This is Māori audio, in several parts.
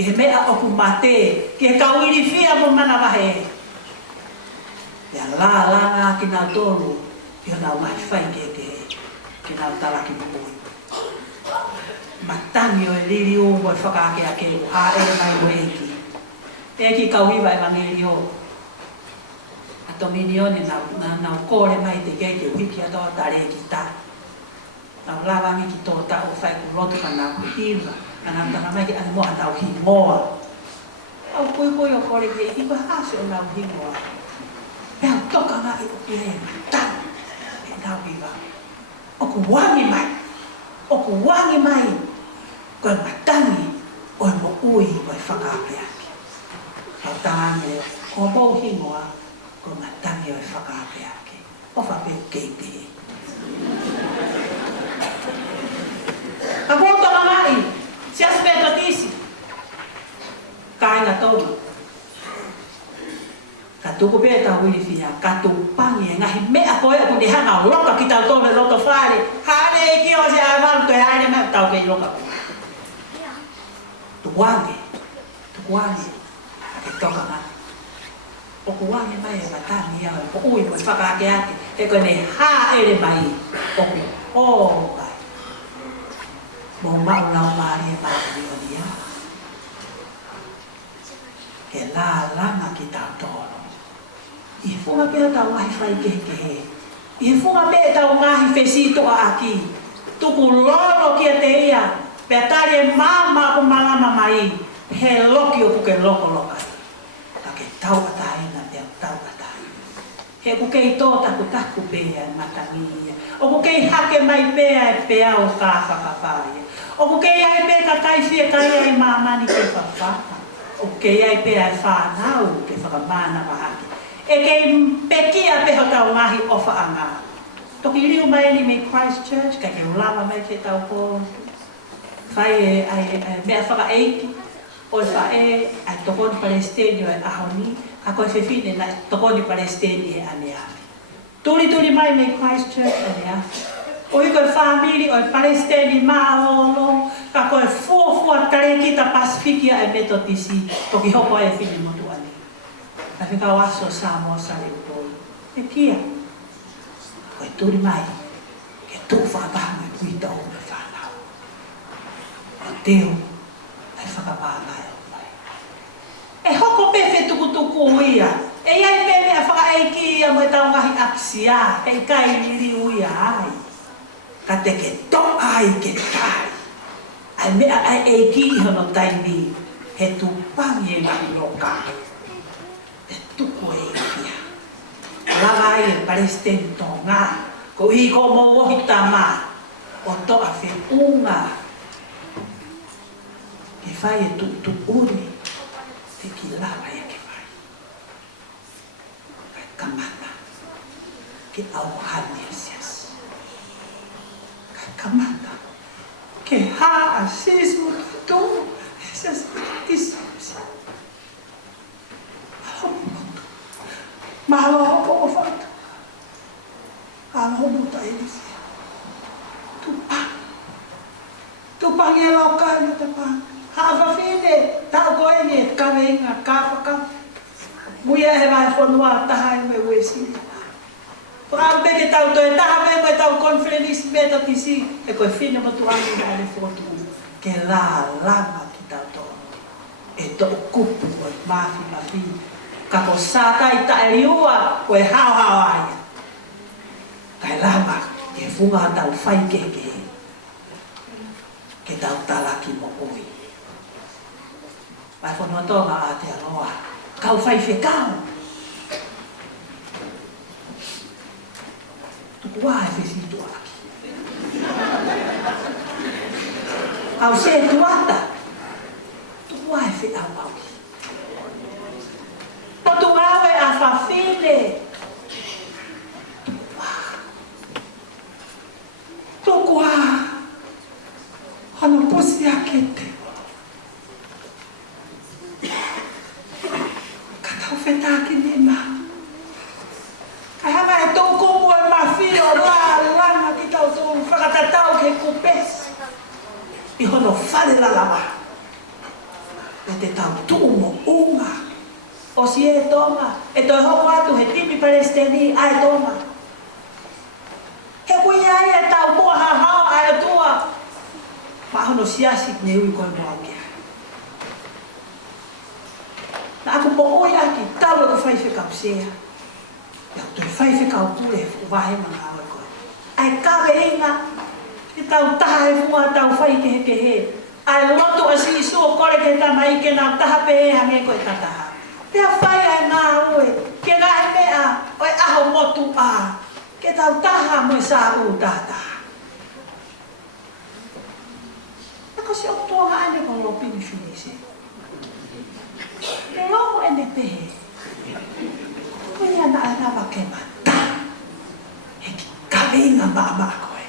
Ki he mea oku mate, ki he kauiri fia mo mana wahe. Ia la langa ki nā tolu, ki hana mai whai ki nā taraki mokoi. Matangi o e liri o mo e whakaake a ke o ha e mai o eki. Eki kauiwa e wangeri o. Atomini o ne nau kore mai te kei ke wiki atoa tare ki tā. Nau lawa mi ki tō ta o whai ku roto ka nau hiwa. Ka nau tana mai ki ane moha tau hi moa. Au koi o kore ke iwa hase o nau hi moa. Pea toka ngā i o ki he tau. E nau hiwa. Oku wangi mai. Oku wangi mai. Koe matangi o e mo ui o e whakaake ake. Kau tāne o mou hi moa. Koe matangi o e whakaake ake. O whape keite. Ka pōtaka mai. Si aspeta tisi. Kāinga tōma. Ka tuku pēta wili fia. Ka tupangi e ngahi mea koe o kundi hanga loka ki tau tōme loto whare. Hane e ki o se a waru koe haere mea tau kei loka. Tukuange. Tukuange. E toka mai. O kuange mai e matangi au. O ui mo e whakaake ake. E koe ne hā ere mai. O ku o kai. Mo maulau maari e maari o nia. He la langa ki tau tōno. I funga pēr tau ngahi whai ke he. I funga pēr tau ngahi whesi toa aki. Tuku lolo ki a te ia. Pēr tari e mama o malama mai. He loki o puke loko lokai. Ka ke tau ataina pēr tau ataina. He kuke i tō taku taku pēr e matangia. O kuke i hake mai pēr e pēr o ka whakawhai. O kuke i ai pēr ka taifia kai ai mamani ke whawhaka. O ke ai pēr e whanau ke whakamana wahaki. E kei pekia peho tau ngahi o whaanga. Toki riu mai ni me Christchurch, ka ke ulawa mai ke tau kō. Whai e mea whaka eiki, o e whae a tokoni Palestini o e ahoni, ka koe whiwhine na tokoni Palestini e ane ame. Turi mai me Christchurch ane ame. O i koe whamiri o e Palestini maolo, ka koe fuafua tarekita Pasifikia e metotisi, toki hoko e whini motu ane. Ka whika waso Samoa sari utoi. E kia. Koe turi mai. Ke tū whakatahanga e kui tau me whanau. O teo. Ai whakapānga e o mai. E hoko pepe tukutuku o ia. E iai pepe a whakaeiki ia mo e tau ngahi aksia. E kai niri uia ai. Ka te ke to ai ke tai. Ai mea ai eiki hono taimi. He tupangi e ngahi loka. Tuku e ia. Lava ai e Palestini tō ngā. Ko i ko mo wohi tama. O toa whi unga. Ke whai e tu uri. Te ki lava e ke whai. Kai kamana. Ke auhani e sias. Kai kamana. Ke haa sismu tu. E sias isu. Mahalo hoko o whatu. Ala homo ta elisia. Tupang. Tupang e lau kāna te pang. Hawa whine, tau koe ni e kawenga, kāwhaka. Muia he mai whanua taha e me wesi. Whakau peke tau toi taha me me tau konferenisi me ta tisi. E koe whine mo tuangi na le whotu. Ke la lama ki tau tono. E to kupu o mafi. Ka ko sātai tae riua, koe hao ai. Kai lama, ke funga tau whai keke. Ke tau talaki mo ui. Mai whanua tonga a te aloha. Kau whai whekau. Tuku wā e whisi tuaki. Au se tuata. Tuku wā e whekau auki. Potu awe a whawhine. Tuku a. Hano posi a kete. Katau whetaki ni ma. Kai hama e tō kumu e mawhine o rā langa ki tau tō whakatatau ke kupes. I hono whale lalawa. E te tau tumo unga. O si e tonga, e toi hoko atu he tipi Palestini ai tonga. He kui ai e tau mua hahao ai tua. Mahono siasi ne ui koe mua kia. Na aku po oi aki, talo ko fai whikau sea. Ia toi fai whikau pule wahe mga awe koe. Ai kawe inga, ki tau taha e fua tau fai ke he. Ai lotu asi isu o kore ke tamai ke nau taha pe e hange koe tataha. Pea whai ai ngā ue, ke ngā e mea, oi aho motu a, ke tau taha mo sa u tataha. Ako si o tua ane ko lo pini finise. Ke loko ene pehe. Koe ana anawa ke mata. He ki kawinga maa koe.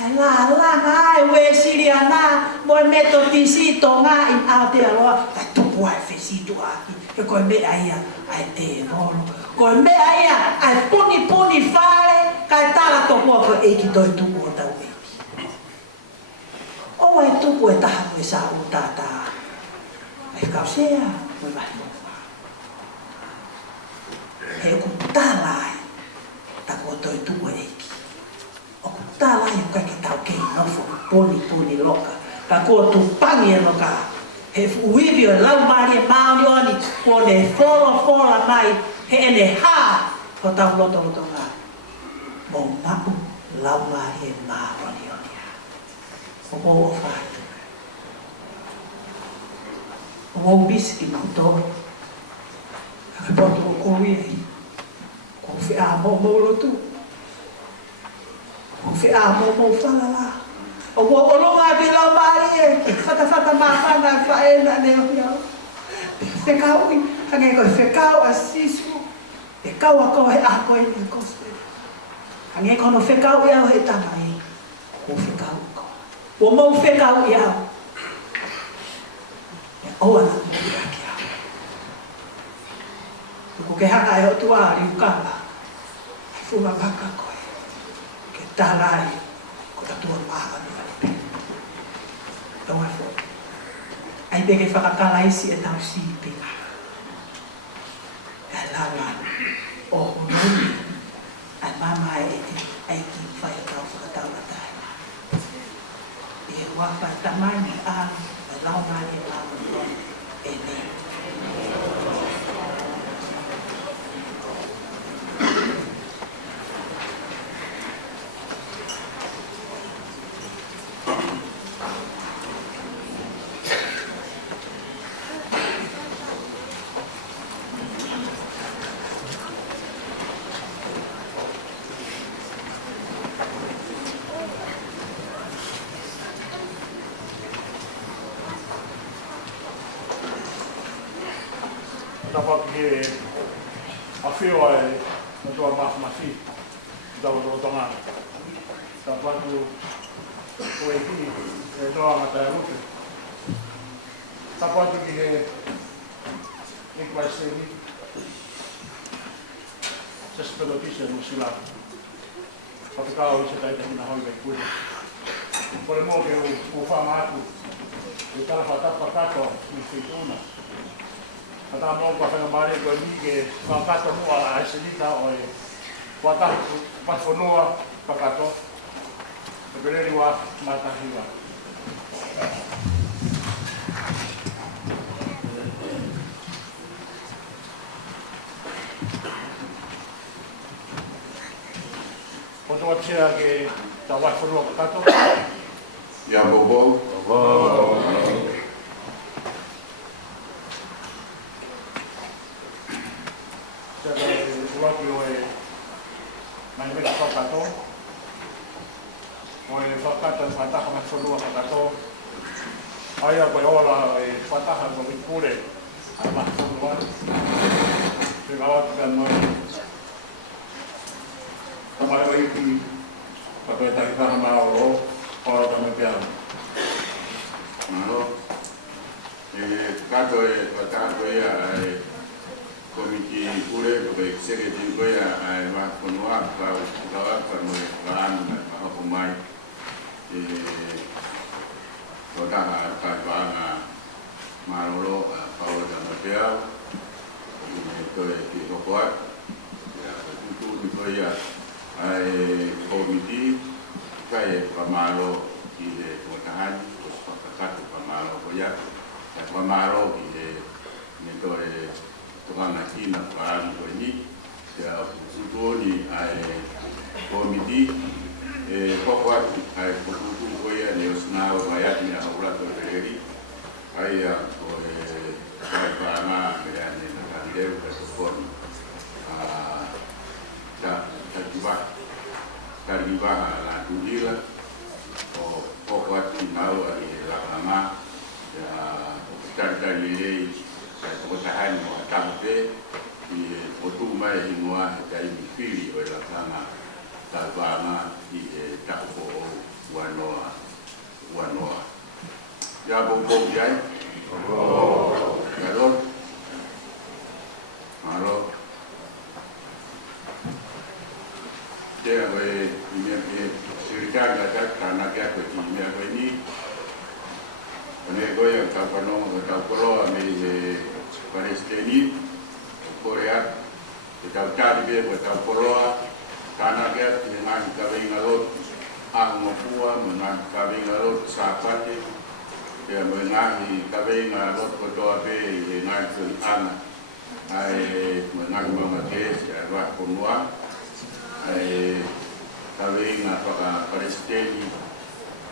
Ai la ngai we siri ana mo meto tisi to nga in Aotearoa. Ai tupu ai fesitu aki. Ke koe me aia ai te rolo. Koe me aia ai puni whare. Kai tala to kua koe eiki toi tupu o tau eiki. O ai tupu e taha koe sa u tata. Ai kau sea koe mahi moa. He ku talai. Tako toi tupu eiki. O ku talai o kai ke tau kei nofo. Puni loka. Ka kua tu pangi e loka. He uibi o lau mari e maoni oni. Kua ne fola mai. He ene ha. Ko tau loto ngā. Mo maku lau mari e maoni oni. O o whai. O o biski kuto. Ka potu o kowi e. Ko whia mo lotu. Ko whia mo whalala. O longa bi lau mari e. Whata mahana whaena ne o hiao. Whekau i. Hange koe whekau a sisu. E kau a koe a koe ni kospe. Hange kono whekau i au he tama e. Ko whekau i koe. O mau whekau i au. E oana mo i aki au. Ko ke haka e o tua ri ukanga. E funga maka koe. Ke tārai. Ko ta tua maha ni wale. Tonga fo. Ai peke whakakalaisi e tau sipi. E langa. O hononi. Ai mama e ai ki whai o tau whakatau na tai. E wapa tamani a lau mani a mo e ne. Dapat que a fio é na tua masi da o tonga. Dapat o equi é doa mata rupe. Dapat que vai ser se spedotise no sila. Porque cao se tá indo na rua e cuida. Por mo que o famato o cara falta pacato no feituna. Ata mo pa fa mare ko ni ke fa kato mo a selita o e wata pa fonua pa kato e bere wa mata hiwa o to tia ke ta wa fonua pa kato ya bobo Fataha ma solua katato aya ko ola e fataha ko mikure ama solua se gawat kan mo tamara ko iki pato ta kita ma o ora ta me pian no kato e fataha ya komiki kure ko be sere din ko ya ai ma konwa pa ka mo ran ma ko mai Kota kai banga au, koe ki hoko atu, tutu koe ia ai komiti, kai e whamaro ki le tuatahani, o whakakatu whamaro koe ia, e whamaro ki le ne koe tukanga kina whaari koe ni, te au tutuoni ai komiti, e hoko atu ai tutu koe ia ne osnawa mai ati na haurato e pereri, ai a koe kai whaanga me ane na kanderu ka tukoni, Karibaha la Tudila, o Poko atu mau ali la Rama, Tartarire, Kotahani o Atape, i Otu mai i Noa e tai Mifiri o la Tanga, Talvama i Tapo o Wanoa. Ya Bobo Jai, Galon, Maro, Dia koe imea sirikari la tāna kia koe ki imea koe ni. Pane koe au tau whanonga koe tau koroa me Palestini, Korea, koe tau tātipe koe tau koroa, tāna kia ki ngāki kaweinga lot, ahunga pua, me ngāki kaweinga lot, sāpate, kia me ngāki kaweinga lot koe toa pe i ngāki koe ana, ai me ngāki mama kes, kia rwa konua, ai kaweinga whaka Palestini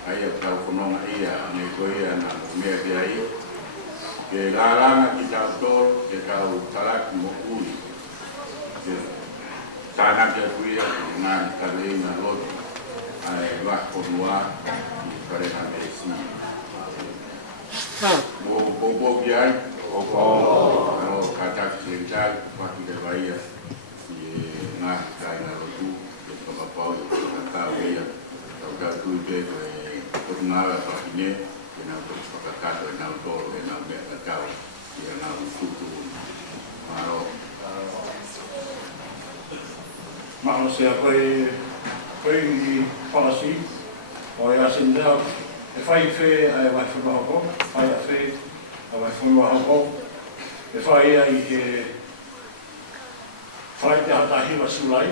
ai au tau whanonga ia me koe ia na mea ki ai ke lāranga ki tau tōr ke tau talaki mo ui tāna kia kuia ki ngā kaweinga lotu ai wakonua ki whareha mesi mo bobo ki ai o kataki siritai waki te waia ngā kainga rotu, ke whakapau, ke whakatau ia, tau tui pe koe ngāra whakine, ke nau tō whakakato, e nau tōro, e nau mea kakau, ke nau tutu, maro. Mahalo sea koe i whakasi, o e asin deo, e whai whē ai wai whunahoko, whai a whē ai wai whunahoko, e whai ai ke whai te hatahiwa sulai,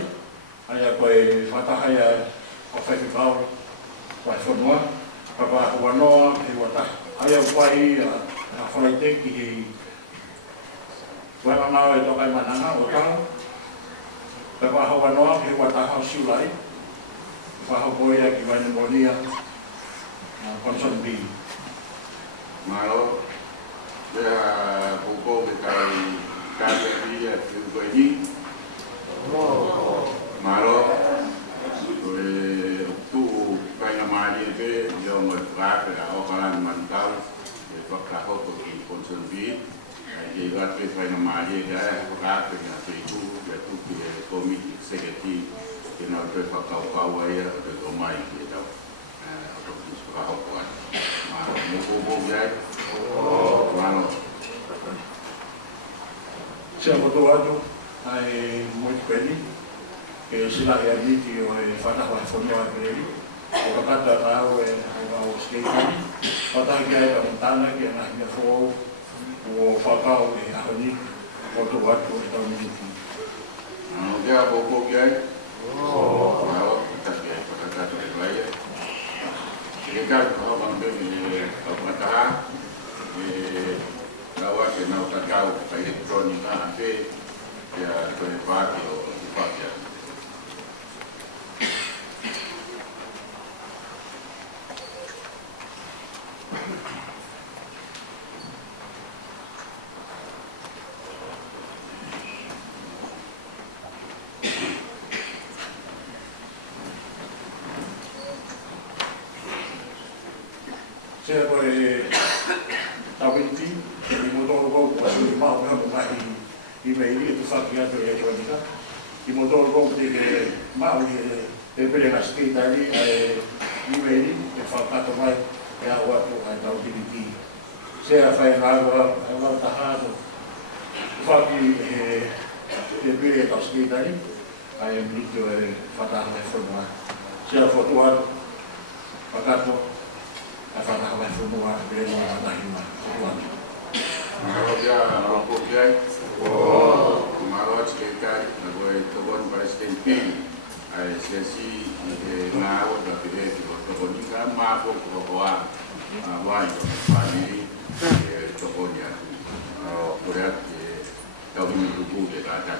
ai a koe whatahai a whai whipau, wai whanua, papa wanoa, he wata. Ai au whai a whai teki hei wai manao e tokai mananga o tau, papa wanoa, he wataha sulai, whaha koea ki wai nemonia, Conson B. Maro, pia koko ke kai kaya pia ki koe ni, Maro, tu kaina mali pe yo mo trake a o kalan mantau e whakahoko ki Conson B. E gate kaina mali e trake na pe tu ki komiti seketi ke na te whakaukaua ia o te gomai ki e tau. O te whakahoko ai. Maro, mo bobo iai. Maro. Sia koto atu, ai moiti peni, ke sila e aditi o e whatawa e whanua e pereri, o ka kata rao e au skeitani, whatahi kia e ka montana ki a nahi mea whou, o whakao e ahoni, koto atu e tau miniti. Ano kia koko kia e? Maro, taki e whakatato e waia. Ke kātu hawang beni e au mataha, Lawa ke nau kakau ka elektronika ate ya koe pāke o pāke. Sea koe tawinti, i motoro kou kua suri mau mea mungahi i meiri e tu whaki atu e elektronika. I motoro kou te ke mau te perenga skeitari i meiri e whakato mai e au atu ai tau tiniti. Sea whai ngāua e wau tahāto whaki te pere e tau skeitari ai e mito e whataha mai whanua. Sea whatu atu whakato a whataha mai whanua e pere ngā tahima. Maro kia roko guy. Marot sekali lagu itu pun presiden P. Sesi ngawut tapi dia toko ni kan mampu kokoa wah ini tokonya kuliah kau ini buku dia ada.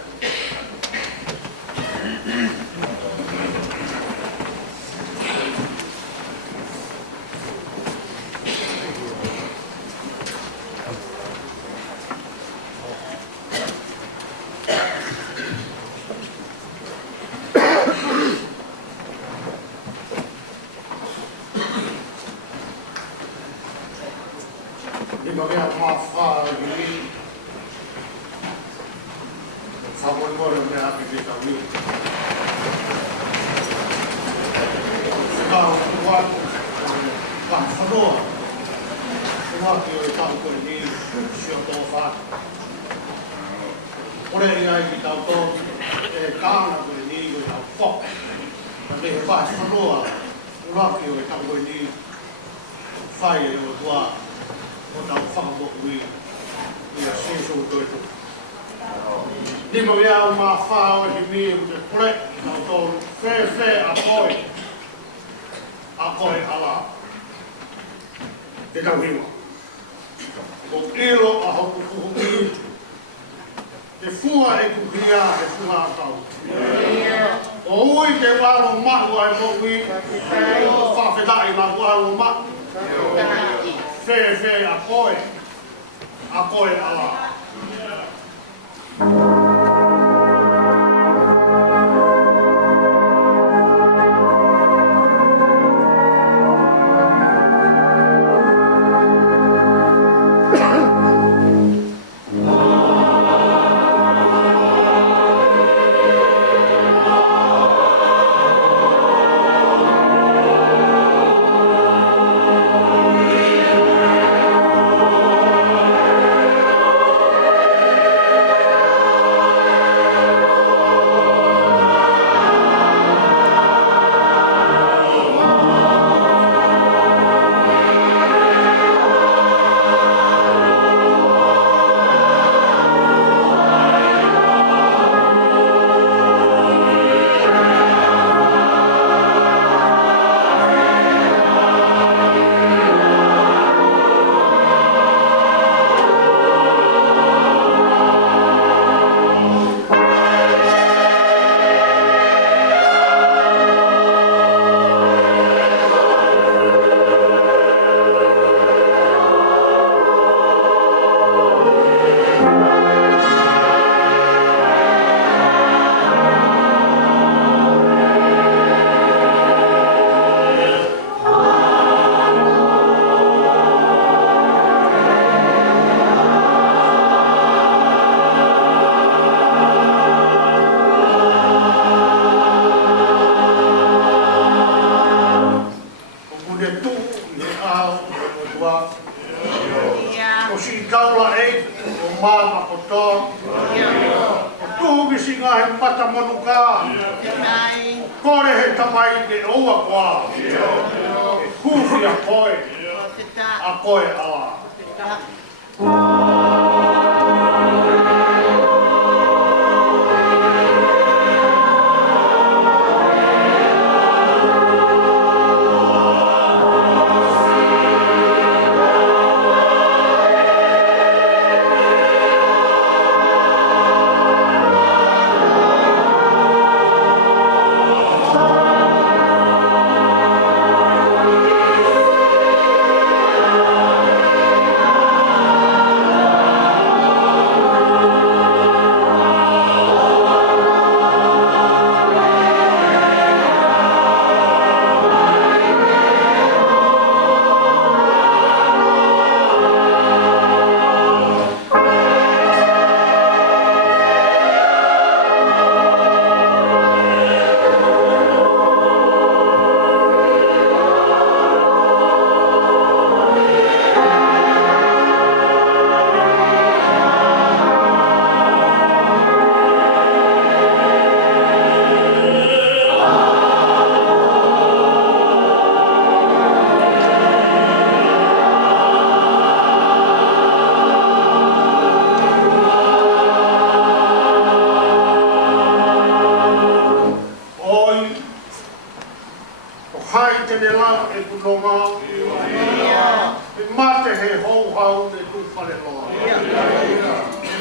hou hau le tu pale loa.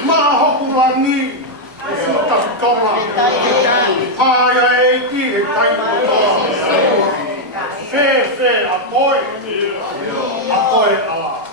Maa hoku langi, e suta tonga. Hāia e ki e tai kotoa. Fe a koe. A koe ala.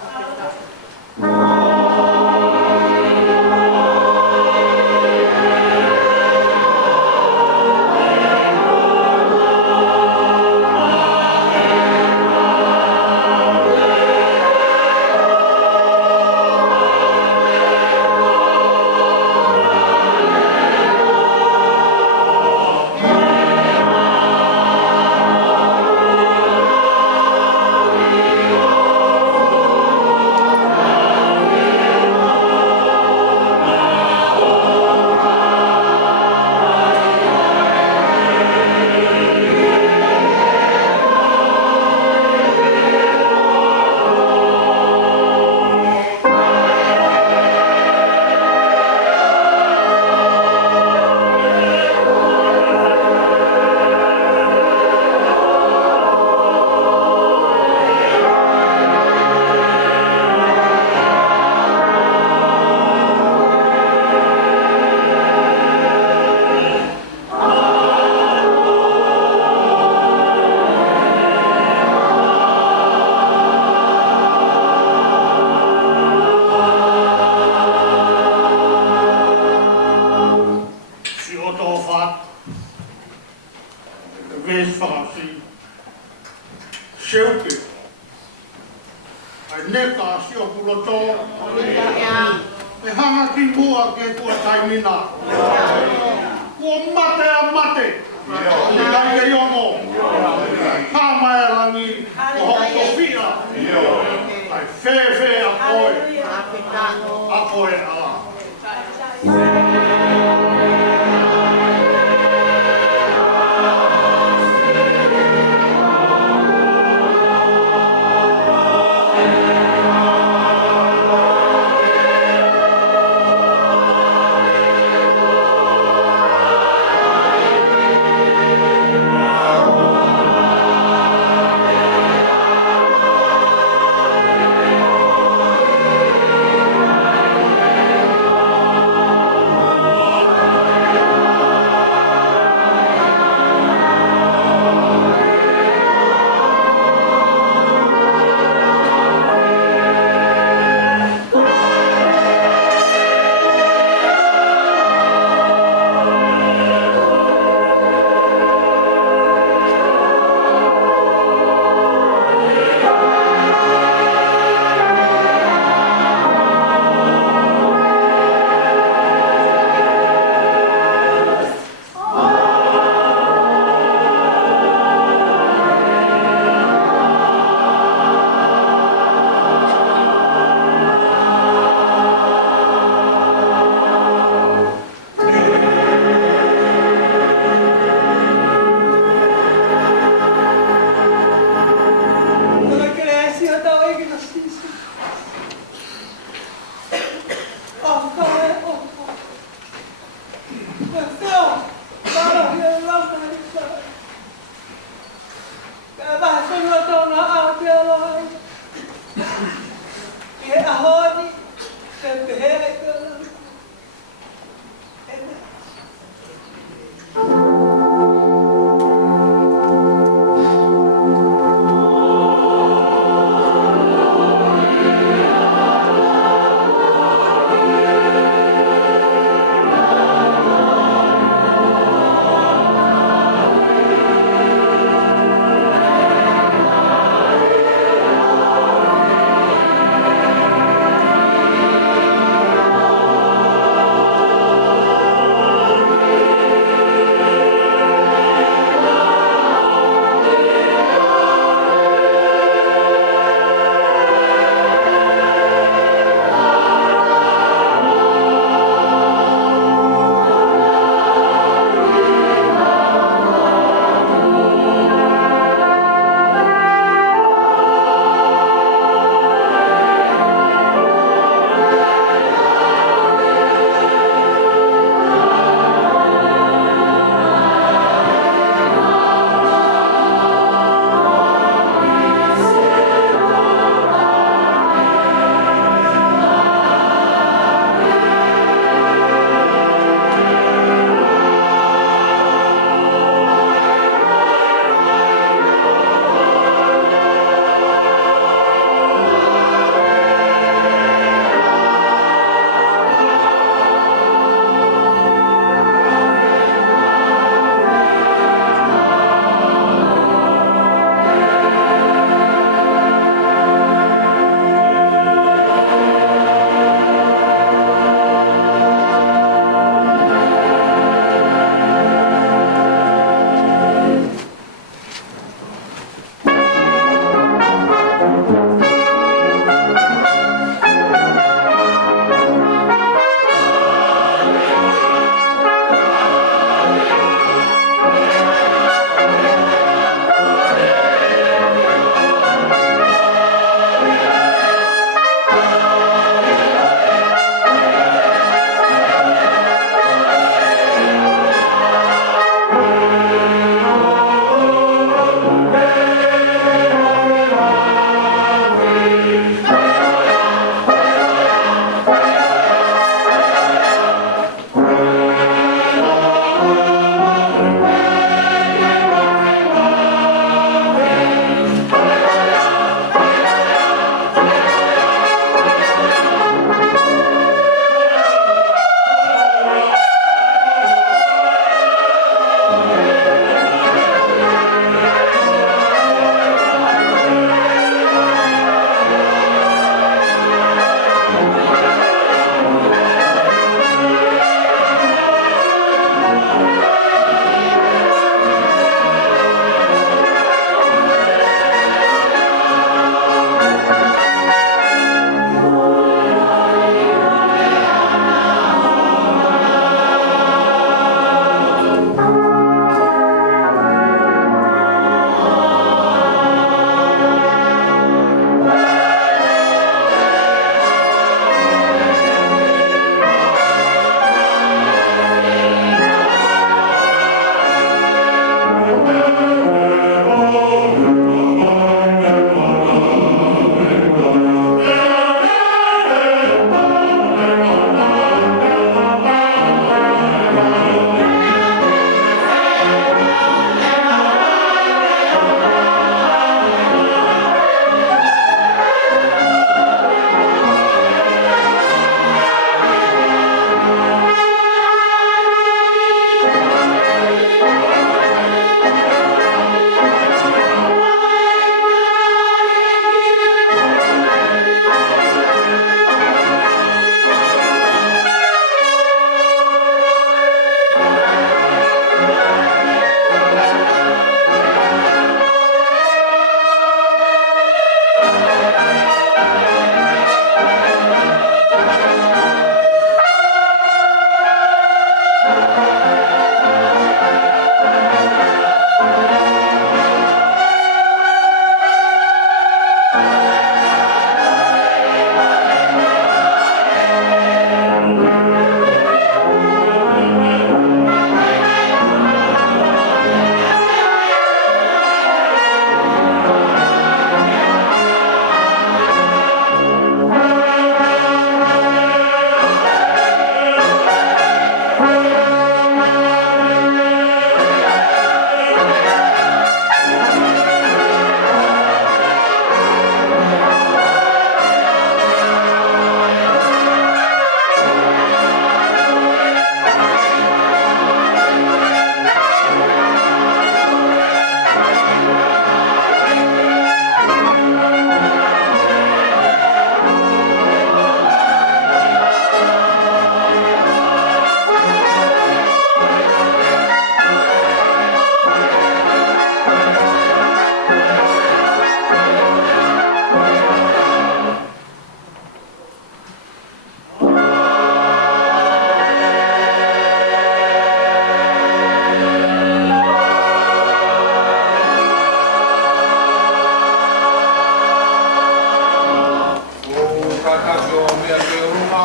mea ke urunga,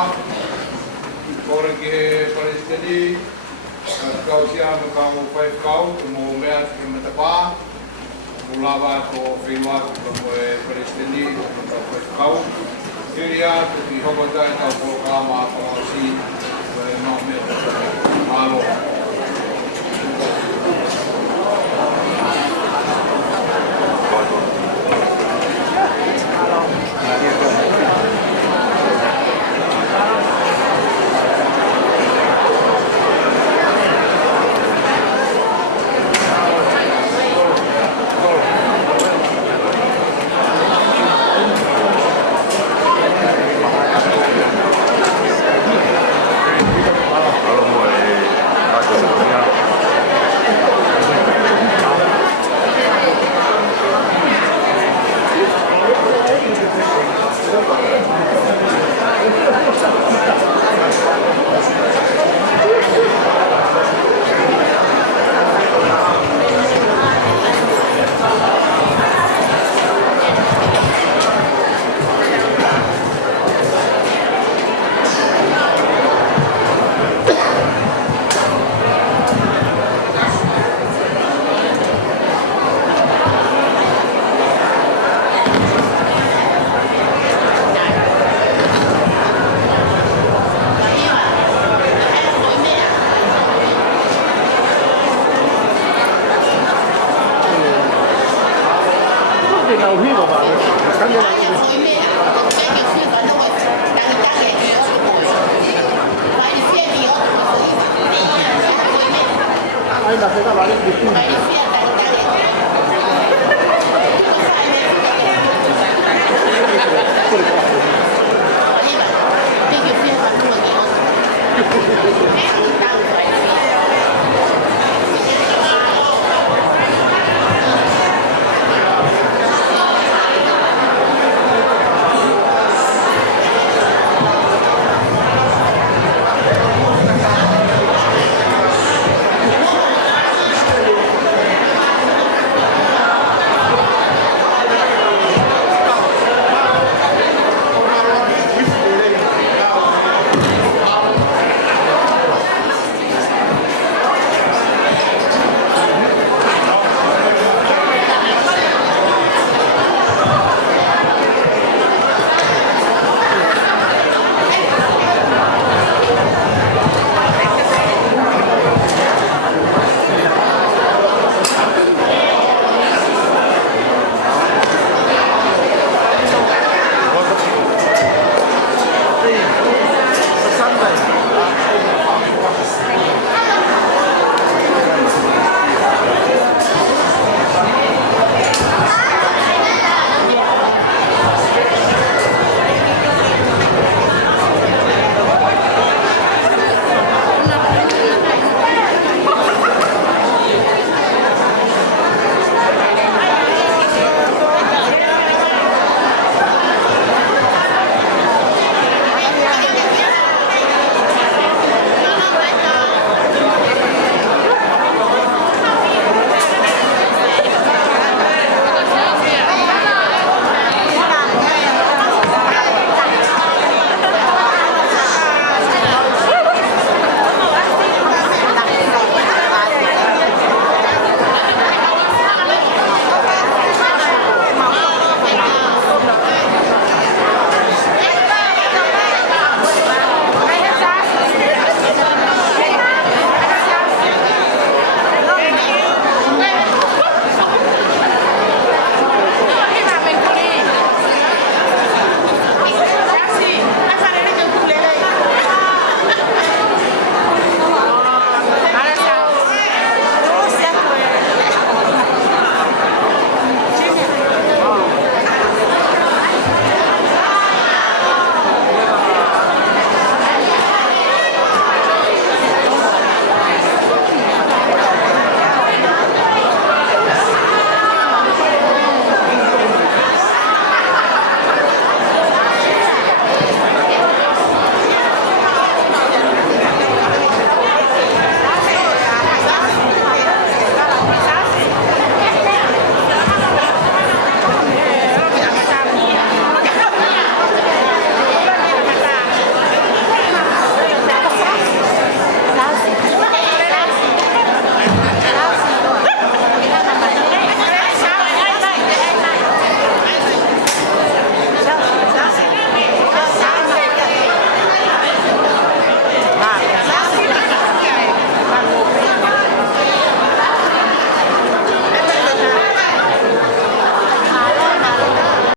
kore ki he Palestini, kau sia me kau whai kau, mo mea ki matapā, Mulawa ko whenua ko e Palestini, ko whai kau. Kiria, ko ki hokotai tau ko kāma whakausi, ko e nā mea malo. Hello.